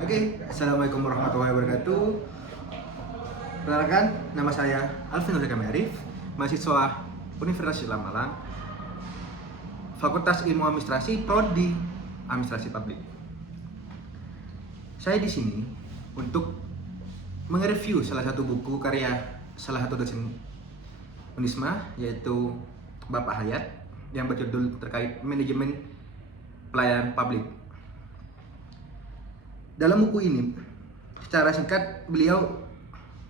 Assalamualaikum warahmatullahi wabarakatuh. Perkenalkan, nama saya Alvin Nurikami Arif, mahasiswa Universitas Islam Malang, Fakultas Ilmu Administrasi, Prodi Administrasi Publik. Saya di sini untuk mereview salah satu buku karya salah satu dosen Unisma, yaitu Bapak Hayat, yang berjudul terkait manajemen pelayanan publik. Dalam buku ini, secara singkat,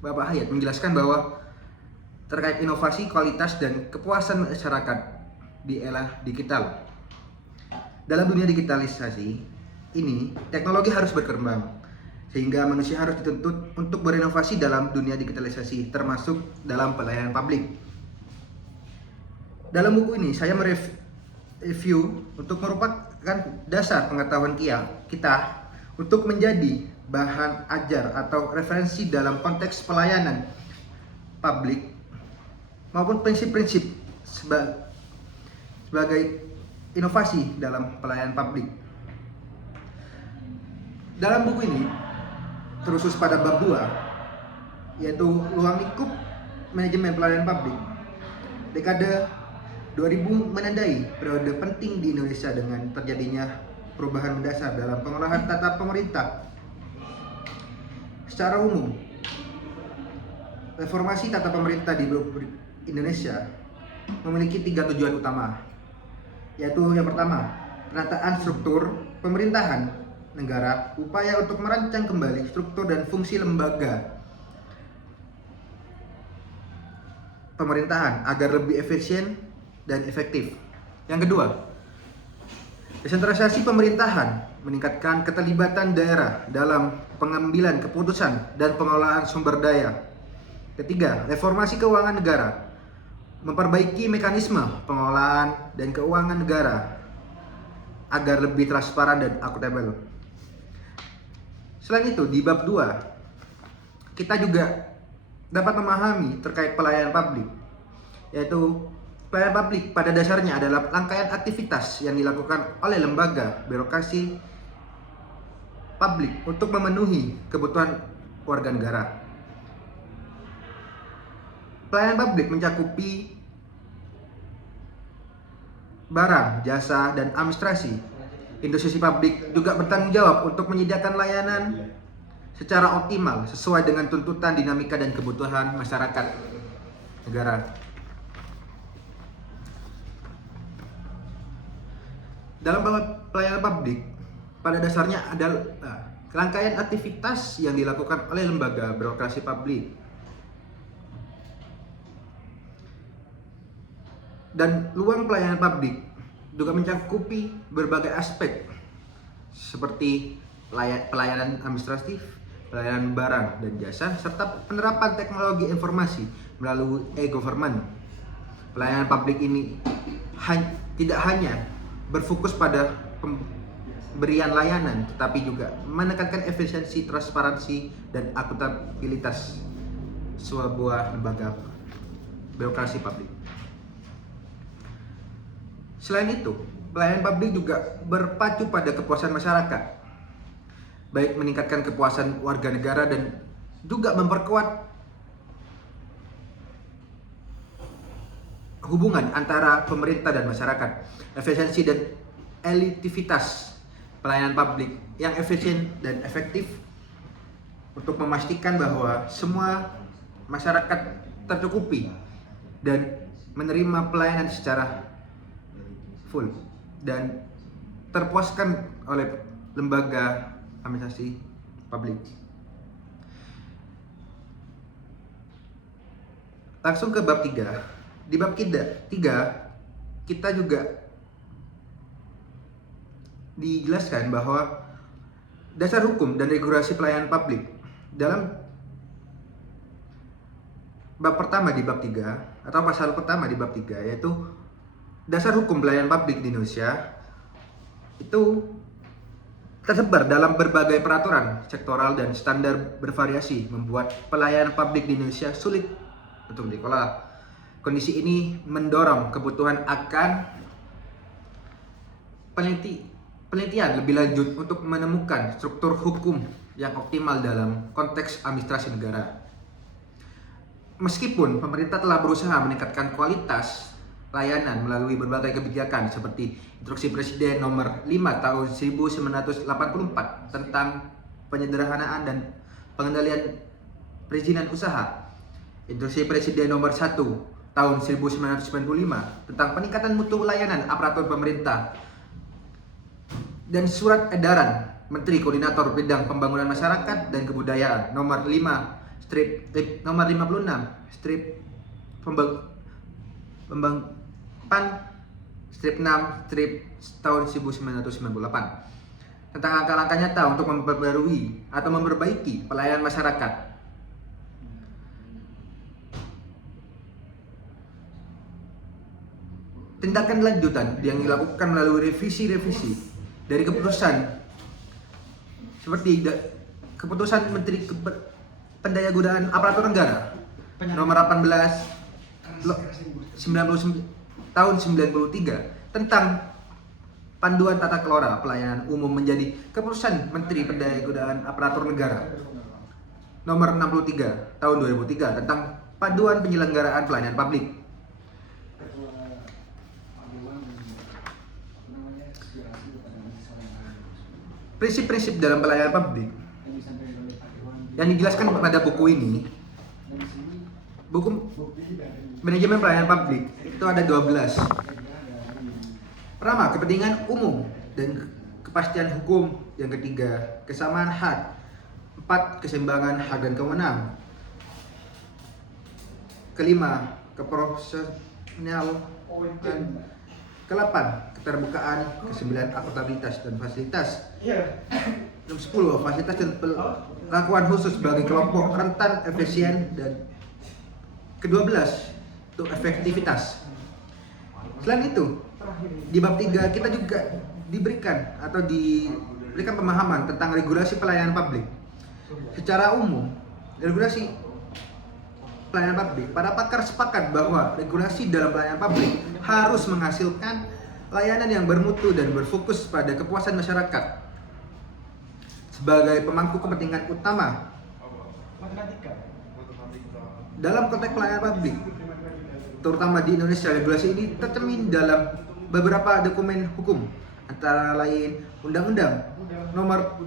Bapak Hayat menjelaskan bahwa terkait inovasi, kualitas, dan kepuasan masyarakat di era digital. Dalam dunia digitalisasi ini, teknologi harus berkembang, sehingga manusia harus dituntut untuk berinovasi dalam dunia digitalisasi, termasuk dalam pelayanan publik. Dalam buku ini, saya mereview untuk merupakan dasar pengetahuan kita untuk menjadi bahan ajar atau referensi dalam konteks pelayanan publik maupun prinsip-prinsip sebagai inovasi dalam pelayanan publik. Dalam buku ini terusus pada bab 2, yaitu ruang lingkup manajemen pelayanan publik. Dekade 2000 menandai periode penting di Indonesia dengan terjadinya perubahan mendasar dalam pengolahan tata pemerintah. Secara umum, reformasi tata pemerintah di Indonesia memiliki 3 tujuan utama, yaitu yang pertama, penataan struktur pemerintahan negara, upaya untuk merancang kembali struktur dan fungsi lembaga pemerintahan agar lebih efisien dan efektif. Yang kedua, desentralisasi pemerintahan, meningkatkan keterlibatan daerah dalam pengambilan keputusan dan pengelolaan sumber daya. Ketiga, reformasi keuangan negara, memperbaiki mekanisme pengelolaan dan keuangan negara agar lebih transparan dan akuntabel. Selain itu, di bab 2, kita juga dapat memahami terkait pelayanan publik, yaitu pelayanan publik pada dasarnya adalah rangkaian aktivitas yang dilakukan oleh lembaga birokrasi publik untuk memenuhi kebutuhan warga negara. Pelayanan publik mencakupi barang, jasa, dan administrasi. Institusi publik juga bertanggung jawab untuk menyediakan layanan secara optimal sesuai dengan tuntutan, dinamika, dan kebutuhan masyarakat negara. Dalam pelayanan publik, pada dasarnya adalah rangkaian aktivitas yang dilakukan oleh lembaga birokrasi publik. Dan ruang pelayanan publik juga mencakupi berbagai aspek seperti pelayanan administratif, pelayanan barang dan jasa, serta penerapan teknologi informasi melalui e-government. Pelayanan publik ini tidak hanya berfokus pada pemberian layanan, tetapi juga menekankan efisiensi, transparansi, dan akuntabilitas sebuah lembaga birokrasi publik. Selain itu, pelayanan publik juga berpacu pada kepuasan masyarakat, baik meningkatkan kepuasan warga negara dan juga memperkuat hubungan antara pemerintah dan masyarakat. Efisiensi dan elitivitas pelayanan publik yang efisien dan efektif untuk memastikan bahwa semua masyarakat tercukupi dan menerima pelayanan secara full dan terpuaskan oleh lembaga administrasi publik. Langsung ke bab 3. Di bab 3 kita juga dijelaskan bahwa dasar hukum dan regulasi pelayanan publik. Dalam bab pertama di bab 3 atau pasal pertama di bab 3, yaitu dasar hukum pelayanan publik di Indonesia, itu tersebar dalam berbagai peraturan sektoral dan standar bervariasi, membuat pelayanan publik di Indonesia sulit untuk dikelola. Kondisi ini mendorong kebutuhan akan peneliti penelitian lebih lanjut untuk menemukan struktur hukum yang optimal dalam konteks administrasi negara. Meskipun pemerintah telah berusaha meningkatkan kualitas layanan melalui berbagai kebijakan seperti Instruksi Presiden Nomor 5 Tahun 1984 tentang penyederhanaan dan pengendalian perizinan usaha, Instruksi Presiden Nomor 1 Tahun 1995 tentang peningkatan mutu layanan aparatur pemerintah, dan Surat Edaran Menteri Koordinator Bidang Pembangunan Masyarakat dan Kebudayaan Nomor 56 tahun 1998 tentang langkah-langkah nyata untuk memperbarui atau memperbaiki pelayanan masyarakat. Tindakan lanjutan yang dilakukan melalui revisi-revisi dari keputusan seperti keputusan Menteri Pendayagunaan Aparatur Negara Nomor 18 tahun 93 tentang Panduan Tata Kelola Pelayanan Umum menjadi keputusan Menteri Pendayagunaan Aparatur Negara Nomor 63 tahun 2003 tentang Panduan Penyelenggaraan Pelayanan Publik. Prinsip-prinsip dalam pelayanan publik yang dijelaskan pada buku ini, buku manajemen pelayanan publik, itu ada 12. Pertama, kepentingan umum dan kepastian hukum. Yang ketiga, kesamaan hak. 4, keseimbangan hak dan kewenangan. Kelima, keprofesionalan. Ke-8, keterbukaan. Ke-9, akuntabilitas dan fasilitas. Nomor 10, fasilitas dan perlakuan khusus bagi kelompok rentan, efisien, dan ke-12 itu efektivitas. Selain itu, di bab 3 kita juga diberikan pemahaman tentang regulasi pelayanan publik. Secara umum, regulasi pelayanan publik, para pakar sepakat bahwa regulasi dalam pelayanan publik harus menghasilkan layanan yang bermutu dan berfokus pada kepuasan masyarakat sebagai pemangku kepentingan utama. Dalam konteks pelayanan publik, terutama di Indonesia, regulasi ini tercermin dalam beberapa dokumen hukum, antara lain Undang-Undang Nomor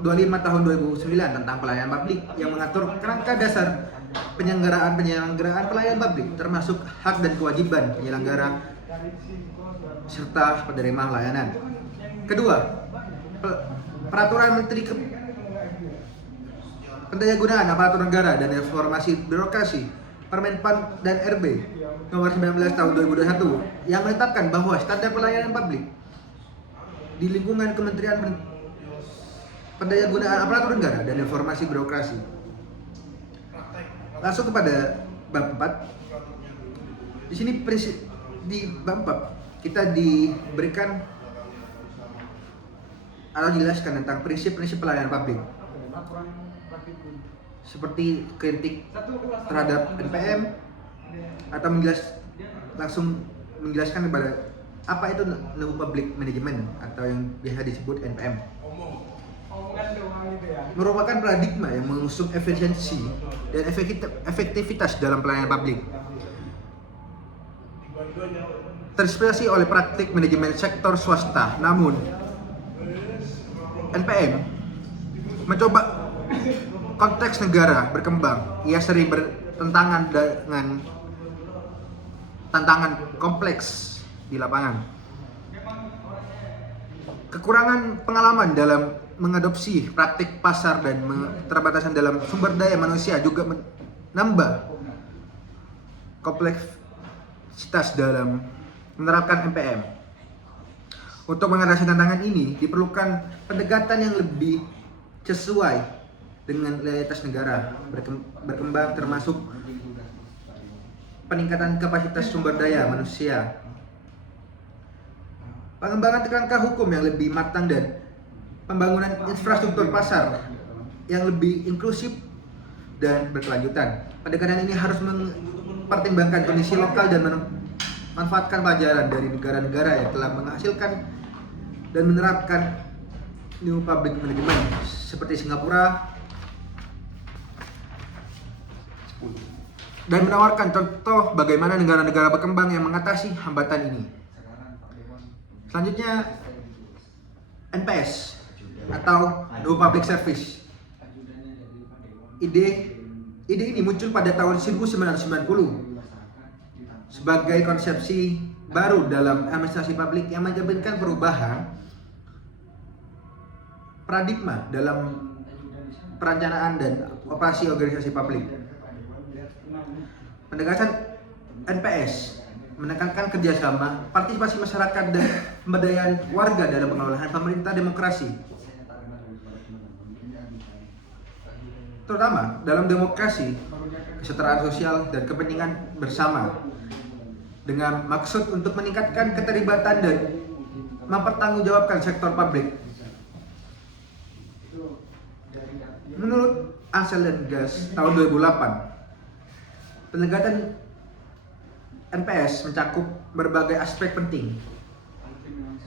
25 Tahun 2009 tentang pelayanan publik yang mengatur kerangka dasar penyelenggaraan pelayanan publik, termasuk hak dan kewajiban penyelenggara serta penerima layanan. Kedua, Peraturan Menteri Pendayagunaan Aparatur Negara dan Reformasi Birokrasi Permenpan dan RB Nomor 19 Tahun 2021 yang menetapkan bahwa standar pelayanan publik di lingkungan Kementerian Pendayagunaan Aparatur Negara dan Reformasi Birokrasi. Langsung kepada bab 4. Di sini di bab 4 kita diberikan atau dijelaskan tentang prinsip-prinsip pelayanan publik, seperti kritik terhadap NPM, atau langsung menjelaskan kepada apa itu New Public Management atau yang biasa disebut NPM. Merupakan paradigma yang mengusung efisiensi dan efektivitas dalam pelayanan publik. Terinspirasi oleh praktik manajemen sektor swasta, namun NPM mencoba konteks negara berkembang. Ia sering bertentangan dengan tantangan kompleks di lapangan. Kekurangan pengalaman dalam mengadopsi praktik pasar dan keterbatasan dalam sumber daya manusia juga menambah kompleksitas dalam menerapkan NPM. Untuk mengatasi tantangan ini diperlukan pendekatan yang lebih sesuai dengan realitas negara berkembang, termasuk peningkatan kapasitas sumber daya manusia, pengembangan kerangka hukum yang lebih matang, dan pembangunan infrastruktur pasar yang lebih inklusif dan berkelanjutan. Pendekatan ini harus mempertimbangkan kondisi lokal dan memanfaatkan pelajaran dari negara-negara yang telah menghasilkan dan menerapkan New Public Management seperti Singapura dan menawarkan contoh bagaimana negara-negara berkembang yang mengatasi hambatan ini. Selanjutnya NPS atau New Public Service. Ide ini muncul pada tahun 1990 sebagai konsepsi baru dalam administrasi publik yang mencerminkan perubahan paradigma dalam perencanaan dan operasi organisasi publik. Penegasan NPS menekankan kerjasama, partisipasi masyarakat, dan pemberdayaan warga dalam pengelolaan pemerintah demokrasi, terutama dalam demokrasi, kesetaraan sosial, dan kepentingan bersama, dengan maksud untuk meningkatkan keterlibatan dan mempertanggungjawabkan sektor publik. Menurut Ansel dan Gas tahun 2008, penegakan NPS mencakup berbagai aspek penting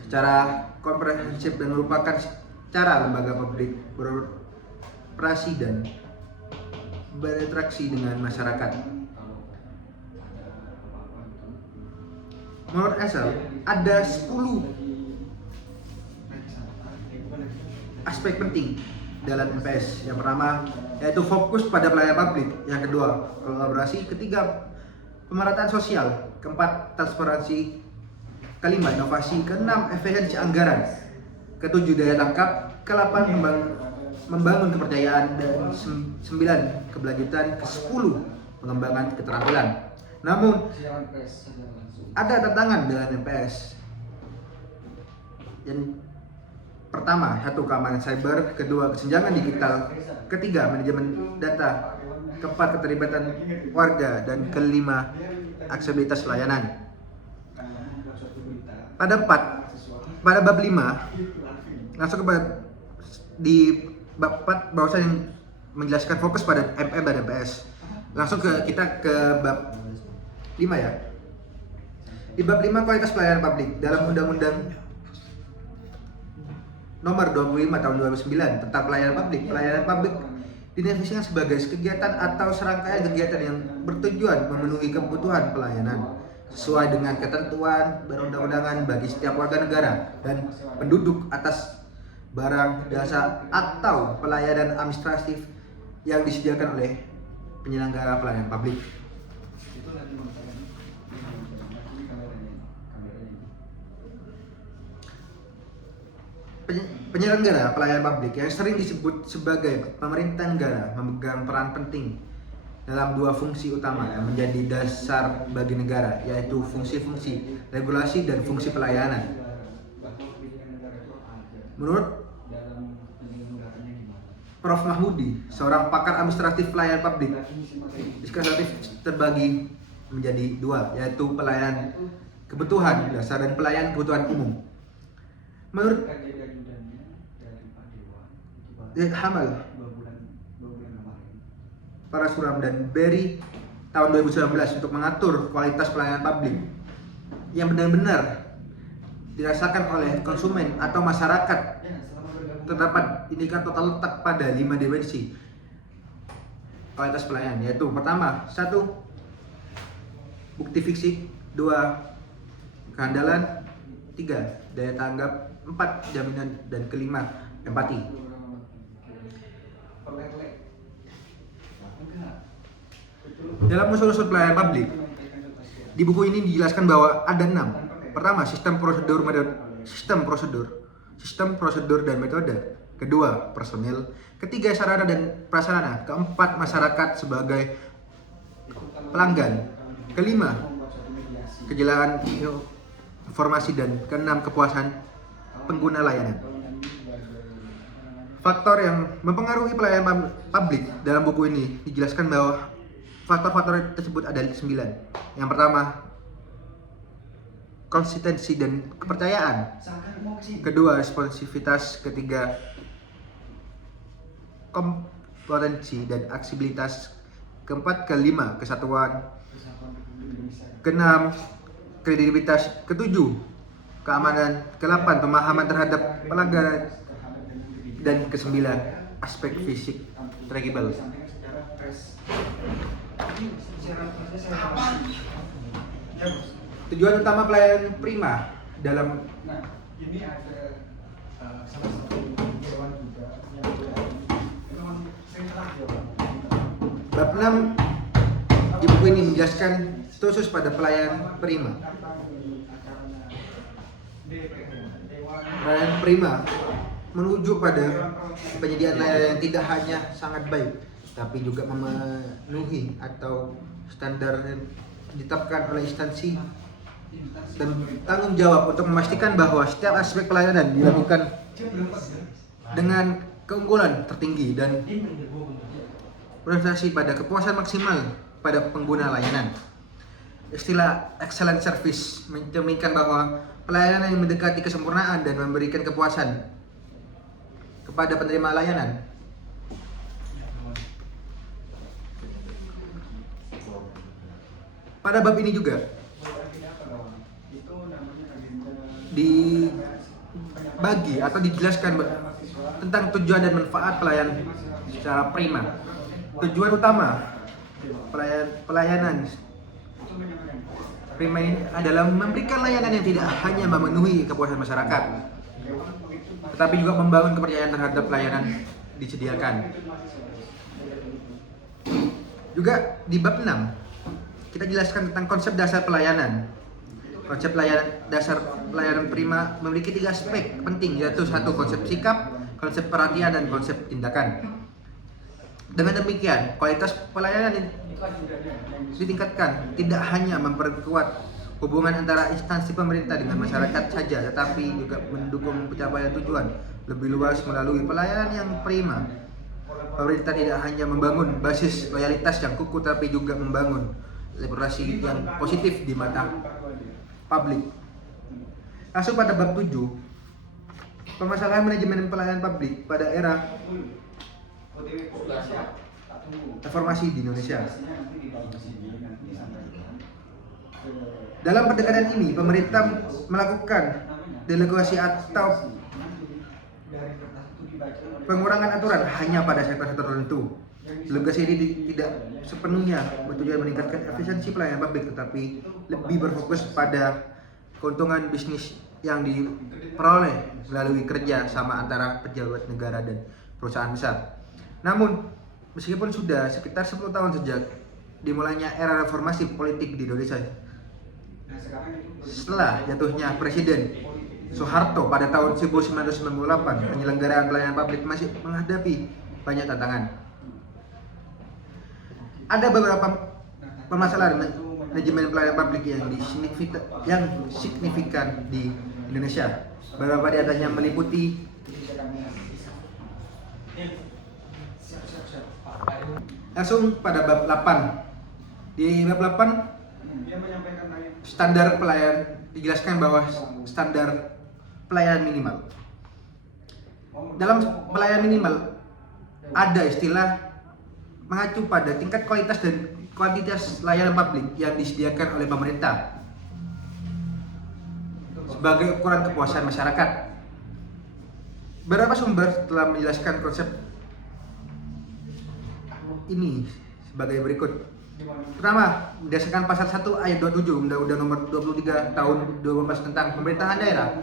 secara komprehensif dan merupakan cara lembaga publik beroperasi dan berinteraksi dengan masyarakat. Menurut Ansel, ada 10 aspek penting dalam NPS. Yang pertama yaitu fokus pada pelayanan publik, yang kedua kolaborasi, ketiga pemerataan sosial, keempat transparansi, kelima inovasi, keenam efisiensi anggaran, ketujuh daya tangkap, kedelapan membangun kepercayaan, dan sembilan keberlanjutan, kesepuluh pengembangan keterampilan. Namun ada tantangan dengan NPS. Yang pertama, satu keamanan cyber, kedua kesenjangan digital, ketiga manajemen data, keempat keterlibatan warga, dan kelima aksesibilitas layanan. Pada bab 5 langsung di bab 4 bahwasanya yang menjelaskan fokus pada MM dan NPS. Langsung kita ke bab 5 ya. Di bab 5 kualitas pelayanan publik dalam Undang-Undang Nomor 25 Tahun 2009 tentang pelayanan publik. Pelayanan publik didefinisikan sebagai kegiatan atau serangkaian kegiatan yang bertujuan memenuhi kebutuhan pelayanan sesuai dengan ketentuan perundang-undangan bagi setiap warga negara dan penduduk atas barang, jasa, atau pelayanan administratif yang disediakan oleh penyelenggara pelayanan publik. Penyelenggara pelayanan publik yang sering disebut sebagai pemerintah negara memegang peran penting dalam dua fungsi utama yang menjadi dasar bagi negara, yaitu fungsi-fungsi regulasi dan fungsi pelayanan. Menurut Prof. Mahmudi, seorang pakar administratif pelayanan publik, administratif terbagi menjadi dua, yaitu pelayanan kebutuhan dasar dan pelayanan kebutuhan umum. Menurut Hamal, Parasuram, dan Berry tahun 2019 untuk mengatur kualitas pelayanan publik yang benar-benar dirasakan oleh konsumen atau masyarakat, terdapat indikator terletak pada 5 dimensi kualitas pelayanan, yaitu pertama, 1. Bukti fisik, 2. Kehandalan, 3. Daya tanggap, 4. Jaminan, dan kelima, empati. Dalam unsur-unsur pelayanan publik, di buku ini dijelaskan bahwa ada 6. Pertama, sistem prosedur dan metode. Kedua, personil. Ketiga, sarana dan prasarana. Keempat, masyarakat sebagai pelanggan. Kelima, kejelasan informasi, dan keenam, kepuasan pengguna layanan. Faktor yang mempengaruhi pelayanan publik dalam buku ini dijelaskan bahwa faktor-faktor tersebut ada 9. Yang pertama, konsistensi dan kepercayaan. Kedua, responsivitas. Ketiga, kompetensi dan aksesibilitas. Keempat, kelima, kesatuan. Keenam, kredibilitas. Ketujuh, keamanan, ke-8 pemahaman terhadap pelanggaran, dan ke-9 aspek fisik trackable. Tujuan utama pelayanan prima dalam ini ada salah satu hewan juga yang memang sentral bab 6 di buku ini menjelaskan khusus pada pelayanan prima. Pelayanan prima menuju pada penyediaan layanan yang tidak hanya sangat baik, tapi juga memenuhi atau standar yang ditetapkan oleh instansi dan tanggung jawab untuk memastikan bahwa setiap aspek pelayanan dilakukan dengan keunggulan tertinggi dan orientasi pada kepuasan maksimal pada pengguna layanan. Istilah excellent service mencerminkan bahwa pelayanan yang mendekati kesempurnaan dan memberikan kepuasan kepada penerima layanan. Pada bab ini juga dibagi atau dijelaskan tentang tujuan dan manfaat pelayanan secara prima. Tujuan utama pelayanan prima ini adalah memberikan layanan yang tidak hanya memenuhi kepuasan masyarakat, tetapi juga membangun kepercayaan terhadap layanan disediakan. Juga di bab 6 kita jelaskan tentang konsep dasar pelayanan. Konsep dasar pelayanan prima memiliki 3 aspek penting, yaitu 1. Konsep sikap, konsep perhatian, dan konsep tindakan. Dengan demikian, kualitas pelayanan ditingkatkan, tidak hanya memperkuat hubungan antara instansi pemerintah dengan masyarakat saja, tetapi juga mendukung pencapaian tujuan lebih luas melalui pelayanan yang prima. Pemerintah tidak hanya membangun basis loyalitas yang kukuh, tapi juga membangun reputasi yang positif di mata publik. Masuk pada bab 7, permasalahan manajemen pelayanan publik pada era reformasi di Indonesia. Dalam pendekatan ini, pemerintah melakukan delegasi atau pengurangan aturan hanya pada sektor-sektor tertentu. Delegasi ini tidak sepenuhnya bertujuan meningkatkan efisiensi pelayanan publik, tetapi lebih berfokus pada keuntungan bisnis yang diperoleh melalui kerja sama antara pejabat negara dan perusahaan besar. Namun, meskipun sudah sekitar 10 tahun sejak dimulainya era reformasi politik di Indonesia, setelah jatuhnya Presiden Soeharto pada tahun 1998, penyelenggaraan pelayanan publik masih menghadapi banyak tantangan. Ada beberapa permasalahan manajemen pelayanan publik yang signifikan di Indonesia. Beberapa di antaranya meliputi langsung pada bab 8. Di bab 8 standar pelayanan dijelaskan bahwa standar pelayanan minimal. Dalam pelayanan minimal ada istilah mengacu pada tingkat kualitas dan kuantitas layanan publik yang disediakan oleh pemerintah sebagai ukuran kepuasan masyarakat. Beberapa sumber telah menjelaskan konsep ini sebagai berikut. Pertama, berdasarkan pasal 1 ayat 27 Undang-Undang Nomor 23 Tahun 2014 tentang Pemerintahan Daerah.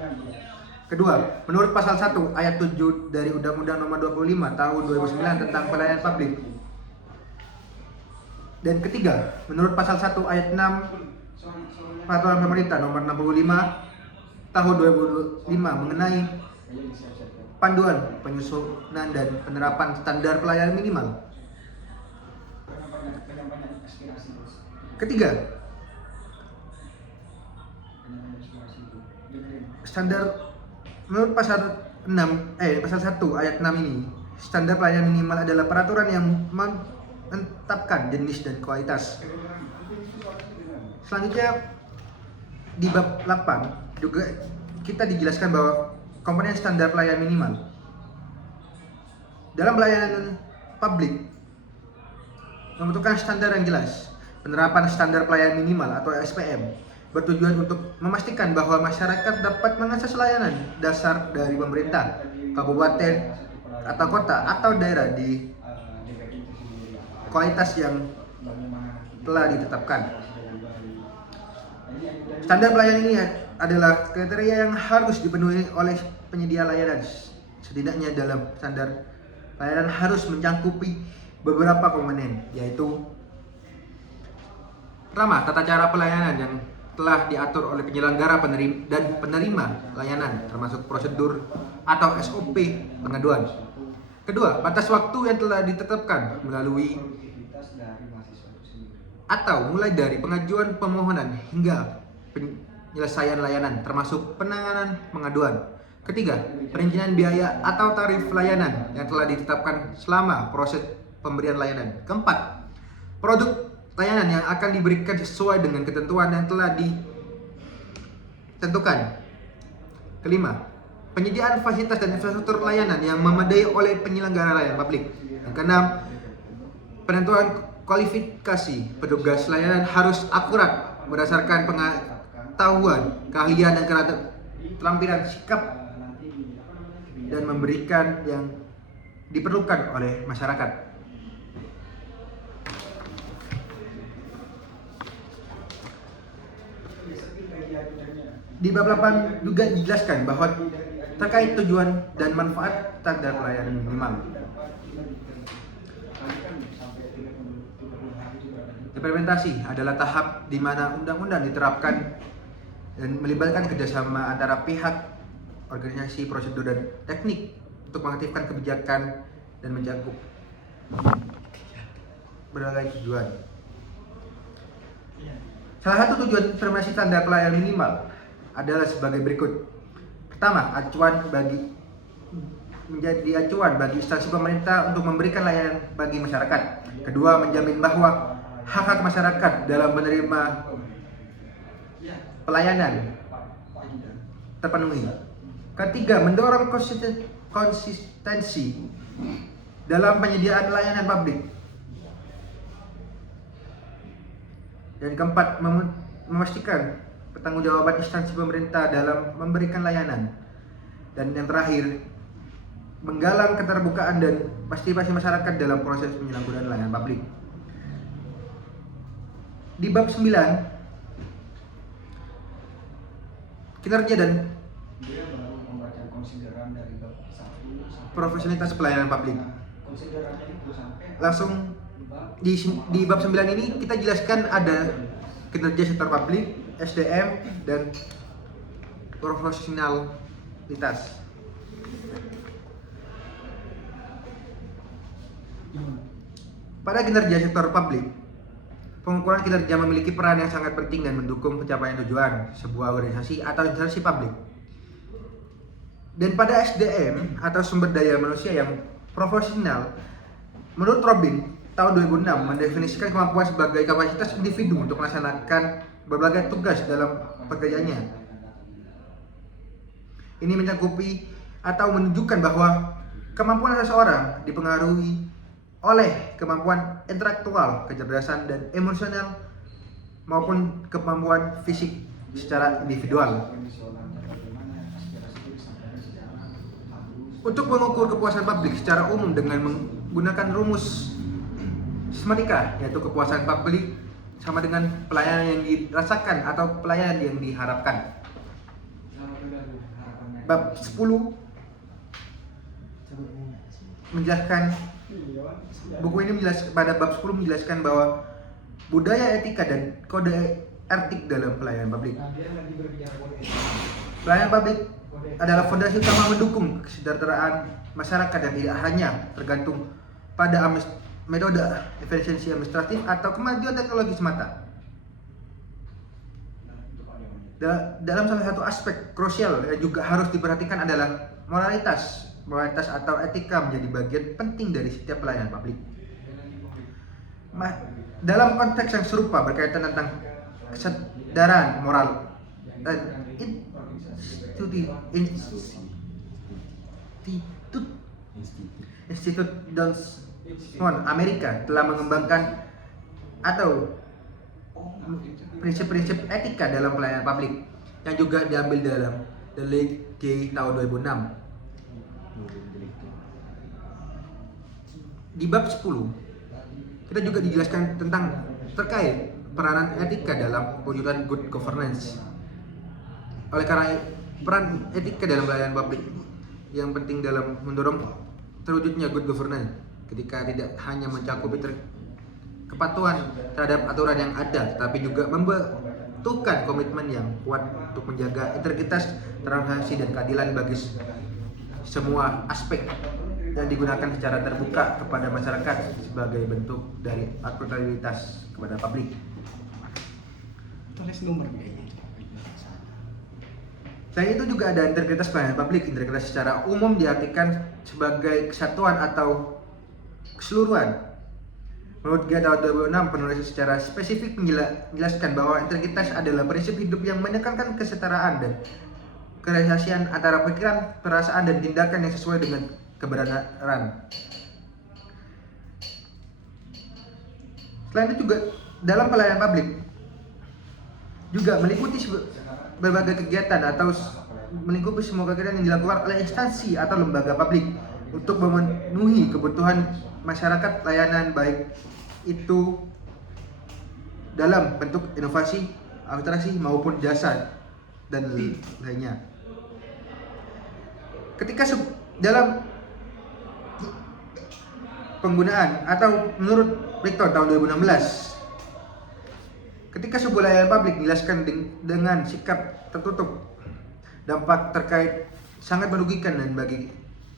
Kedua, menurut pasal 1 ayat 7 dari Undang-Undang Nomor 25 Tahun 2009 tentang Pelayanan Publik. Dan ketiga, menurut pasal 1 ayat 6 Peraturan Pemerintah Nomor 65 Tahun 2005 mengenai panduan penyusunan dan penerapan standar pelayanan minimal. Ketiga, standar menurut pasal 1 ayat 6 ini, standar pelayanan minimal adalah peraturan yang menetapkan jenis dan kualitas. Selanjutnya di bab 8 juga kita dijelaskan bahwa komponen standar pelayanan minimal. Dalam pelayanan publik membutuhkan standar yang jelas. Penerapan standar pelayanan minimal atau SPM bertujuan untuk memastikan bahwa masyarakat dapat mengakses layanan dasar dari pemerintah, kabupaten, atau kota, atau daerah di kualitas yang telah ditetapkan. Standar pelayanan ini adalah kriteria yang harus dipenuhi oleh penyedia layanan. Setidaknya dalam standar pelayanan harus mencakupi beberapa komponen, yaitu pertama, tata cara pelayanan yang telah diatur oleh penyelenggara dan penerima layanan, termasuk prosedur atau SOP pengaduan. Kedua, batas waktu yang telah ditetapkan melalui atau mulai dari pengajuan permohonan hingga penyelesaian layanan, termasuk penanganan pengaduan. Ketiga, perincian biaya atau tarif layanan yang telah ditetapkan selama proses pemberian layanan. Keempat, produk layanan yang akan diberikan sesuai dengan ketentuan yang telah ditentukan. Kelima, penyediaan fasilitas dan infrastruktur layanan yang memadai oleh penyelenggara layanan publik. Yang keenam, penentuan kualifikasi petugas layanan harus akurat berdasarkan pengetahuan, keahlian, dan keterampilan sikap dan memberikan yang diperlukan oleh masyarakat. Di bab 8 juga dijelaskan bahwa terkait tujuan dan manfaat standar pelayanan minimal. Implementasi adalah tahap di mana undang-undang diterapkan dan melibatkan kerjasama antara pihak, organisasi, prosedur, dan teknik untuk mengaktifkan kebijakan dan mencakup berbagai tujuan. Salah satu tujuan implementasi standar pelayanan minimal adalah sebagai berikut. Pertama, menjadi acuan bagi instansi pemerintah untuk memberikan layanan bagi masyarakat. Kedua, menjamin bahwa hak-hak masyarakat dalam menerima pelayanan terpenuhi. Ketiga, mendorong konsistensi dalam penyediaan layanan publik. Dan keempat, memastikan pertanggungjawaban instansi pemerintah dalam memberikan layanan. Dan yang terakhir, menggalang keterbukaan dan partisipasi masyarakat dalam proses penyelenggaraan layanan publik. Di bab 9, kinerja dan profesionalitas pelayanan publik. Langsung di bab 9 ini kita jelaskan ada kinerja sektor publik, SDM, dan profesionalitas. Pada kinerja sektor publik, pengukuran kinerja memiliki peran yang sangat penting dan mendukung pencapaian tujuan sebuah organisasi atau instansi publik. Dan pada SDM atau sumber daya manusia yang profesional, menurut Robin, tahun 2006 mendefinisikan kemampuan sebagai kapasitas individu untuk melaksanakan berbagai tugas dalam pekerjaannya. Ini mencakupi atau menunjukkan bahwa kemampuan seseorang dipengaruhi oleh kemampuan intelektual, kecerdasan, dan emosional maupun kemampuan fisik secara individual. Untuk mengukur kepuasan publik secara umum dengan menggunakan rumus sematika, yaitu kepuasan publik sama dengan pelayanan yang dirasakan atau pelayanan yang diharapkan. Bab 10 menjelaskan, buku ini pada bab 10 menjelaskan bahwa budaya etika dan kode etik dalam pelayanan publik. Pelayanan publik adalah fondasi utama mendukung kesejahteraan masyarakat yang tidak hanya tergantung pada metode efisiensi administratif atau kemajuan teknologi semata. Dalam salah satu aspek krusial yang juga harus diperhatikan adalah moralitas atau etika menjadi bagian penting dari setiap pelayanan publik. Dalam konteks yang serupa berkaitan tentang kesadaran moral dan Institut Dawson Amerika telah mengembangkan atau prinsip-prinsip etika dalam pelayanan publik yang juga diambil dalam Delik G tahun 2006. Di bab 10 kita juga dijelaskan tentang terkait peranan etika dalam pewujudan good governance. Oleh karena peran etika dalam pelayanan publik yang penting dalam mendorong terwujudnya good governance ketika tidak hanya mencakupi kepatuhan terhadap aturan yang ada, tapi juga membutuhkan komitmen yang kuat untuk menjaga integritas, transparansi, dan keadilan bagi semua aspek yang digunakan secara terbuka kepada masyarakat sebagai bentuk dari akuntabilitas kepada publik. Tulis nomor kayaknya. Selain itu juga ada integritas pelayanan publik. Integritas secara umum diartikan sebagai kesatuan atau keseluruhan. Menurut G tahun 2006, penulis secara spesifik menjelaskan bahwa integritas adalah prinsip hidup yang menekankan kesetaraan dan kerahasiaan antara pikiran, perasaan, dan tindakan yang sesuai dengan kebenaran. Selain itu juga dalam pelayanan publik juga meliputi berbagai kegiatan atau melingkupi semua kegiatan yang dilakukan oleh instansi atau lembaga publik untuk memenuhi kebutuhan masyarakat layanan, baik itu dalam bentuk inovasi, administrasi maupun jasa dan lainnya. Ketika dalam penggunaan atau menurut Rector tahun 2016, ketika sebuah layanan publik dijelaskan dengan sikap tertutup, dampak terkait sangat merugikan dan bagi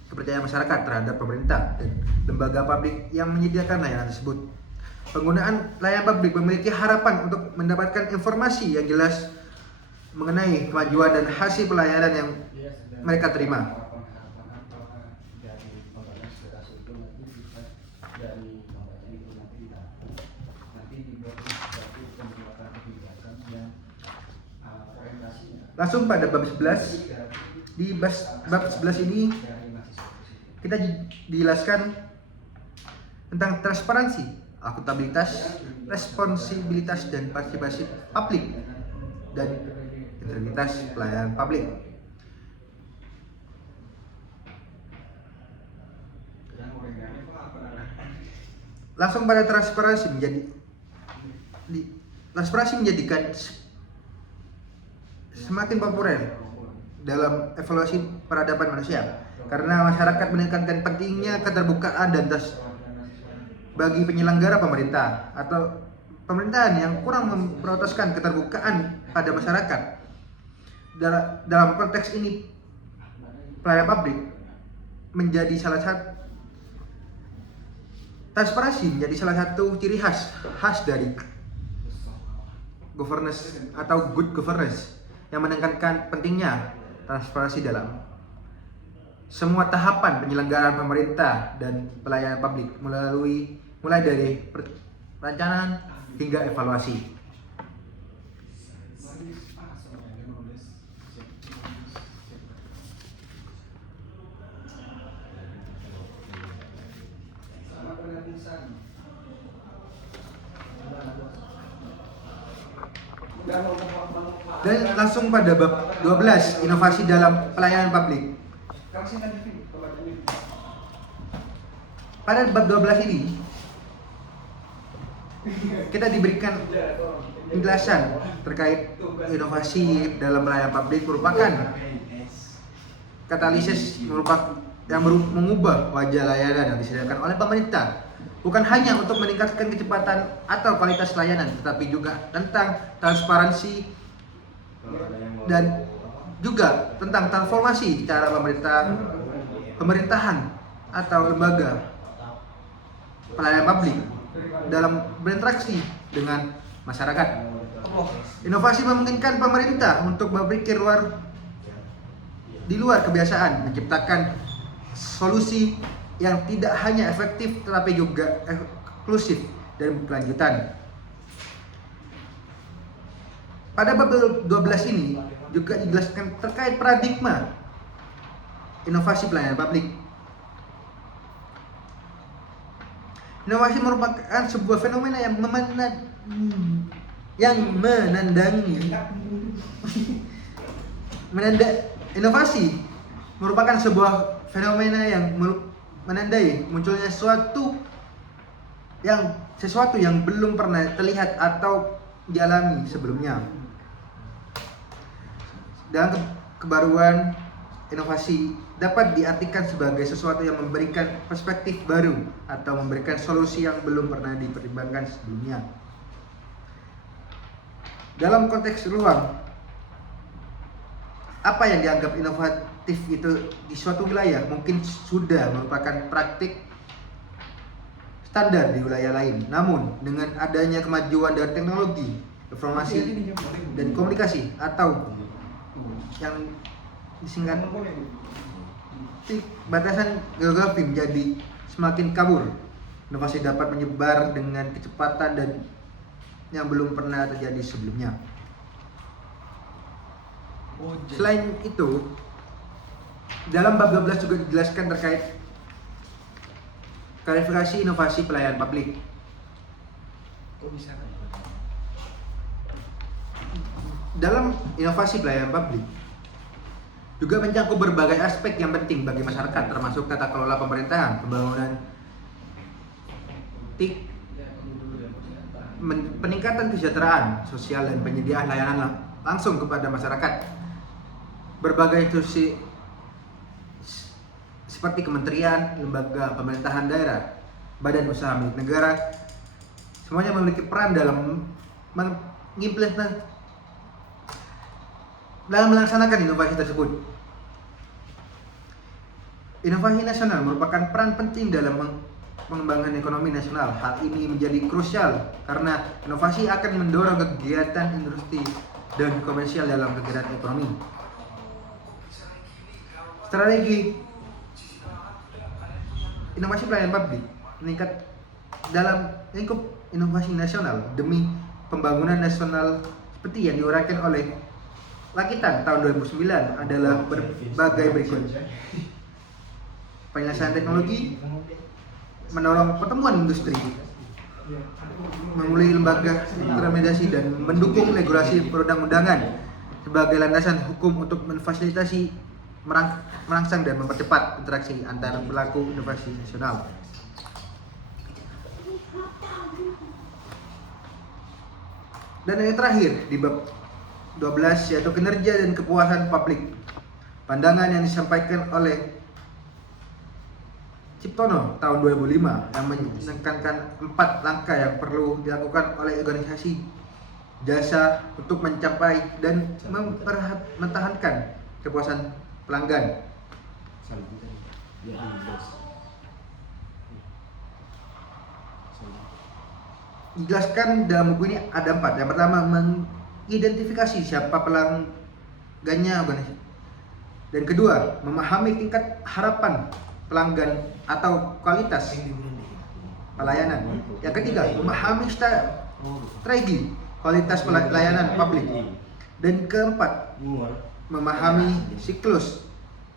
kepercayaan masyarakat terhadap pemerintah dan lembaga publik yang menyediakan layanan tersebut. Penggunaan layanan publik memiliki harapan untuk mendapatkan informasi yang jelas mengenai kemajuan dan hasil pelayanan yang mereka terima. Langsung pada bab 11. Di bab 11 ini kita dijelaskan tentang transparansi, akuntabilitas, responsibilitas, dan partisipasi publik dan integritas pelayanan publik. Langsung pada transparansi menjadikan semakin populer dalam evaluasi peradaban manusia karena masyarakat menekankan pentingnya keterbukaan dan bagi penyelenggara pemerintah atau pemerintahan yang kurang memprioritaskan keterbukaan pada masyarakat. Dalam konteks ini, pelayanan publik menjadi salah satu transparansi menjadi salah satu ciri khas dari governance atau good governance yang menekankan pentingnya transparansi dalam semua tahapan penyelenggaraan pemerintah dan pelayanan publik mulai dari perencanaan hingga evaluasi. Dan langsung pada bab 12, inovasi dalam pelayanan publik. Pada bab 12 ini kita diberikan penjelasan terkait inovasi dalam pelayanan publik merupakan katalisis yang mengubah wajah layanan yang disediakan oleh pemerintah, bukan hanya untuk meningkatkan kecepatan atau kualitas layanan, tetapi juga tentang transparansi dan juga tentang transformasi cara pemerintahan atau lembaga pelayanan publik dalam berinteraksi dengan masyarakat. Inovasi memungkinkan pemerintah untuk berpikir di luar kebiasaan, menciptakan solusi yang tidak hanya efektif tetapi juga inklusif dan berkelanjutan. Pada bab 12 ini juga dijelaskan terkait paradigma inovasi pelayanan publik. Inovasi merupakan sebuah fenomena yang yang inovasi merupakan sebuah fenomena yang menandai munculnya sesuatu yang belum pernah terlihat atau dialami sebelumnya. Dalam kebaruan, inovasi dapat diartikan sebagai sesuatu yang memberikan perspektif baru atau memberikan solusi yang belum pernah dipertimbangkan sebelumnya. Dalam konteks ruang, apa yang dianggap inovatif itu di suatu wilayah mungkin sudah merupakan praktik standar di wilayah lain. Namun, dengan adanya kemajuan dari teknologi, informasi, dan komunikasi atau yang disingkat batasan geografi menjadi semakin kabur, inovasi dapat menyebar dengan kecepatan dan yang belum pernah terjadi sebelumnya. Selain itu, dalam bab 12 juga dijelaskan terkait klarifikasi inovasi pelayanan publik. Dalam inovasi pelayanan publik juga mencakup berbagai aspek yang penting bagi masyarakat, termasuk tata kelola pemerintahan, pembangunan peningkatan kesejahteraan sosial dan penyediaan layanan langsung kepada masyarakat. Berbagai institusi seperti kementerian, lembaga pemerintahan daerah, badan usaha milik negara, semuanya memiliki peran dalam melaksanakan inovasi tersebut. Inovasi nasional merupakan peran penting dalam pengembangan ekonomi nasional. Hal ini menjadi krusial karena inovasi akan mendorong kegiatan industri dan komersial dalam kegiatan ekonomi. Strategi inovasi pelayanan publik meningkat dalam lingkup inovasi nasional demi pembangunan nasional seperti yang diuraikan oleh Lakitan tahun 2009 adalah berbagai berikut: penyelesaian teknologi, mendorong pertemuan industri, memulai lembaga intermediasi dan mendukung regulasi perundang-undangan sebagai landasan hukum untuk memfasilitasi, merangsang dan mempercepat interaksi antar pelaku inovasi nasional. Dan yang terakhir di bab 12 yaitu kinerja dan kepuasan publik. Pandangan yang disampaikan oleh Ciptono tahun 2005 yang menekankan 4 langkah yang perlu dilakukan oleh organisasi jasa untuk mencapai dan mempertahankan kepuasan pelanggan. Dijelaskan dalam buku ini ada 4. Yang pertama, mengidentifikasi siapa pelanggannya organisasi. Dan kedua, memahami tingkat harapan pelanggan atau kualitas pelayanan. Yang ketiga, memahami strategi kualitas pelayanan publik. Dan keempat, memahami siklus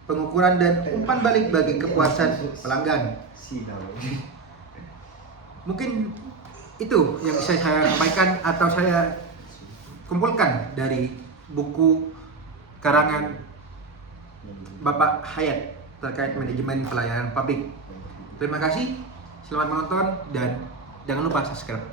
pengukuran dan umpan balik bagi kepuasan pelanggan. Mungkin itu yang bisa saya sampaikan atau saya kumpulkan dari buku karangan Bapak Hayat terkait manajemen pelayanan publik. Terima kasih, selamat menonton dan jangan lupa subscribe.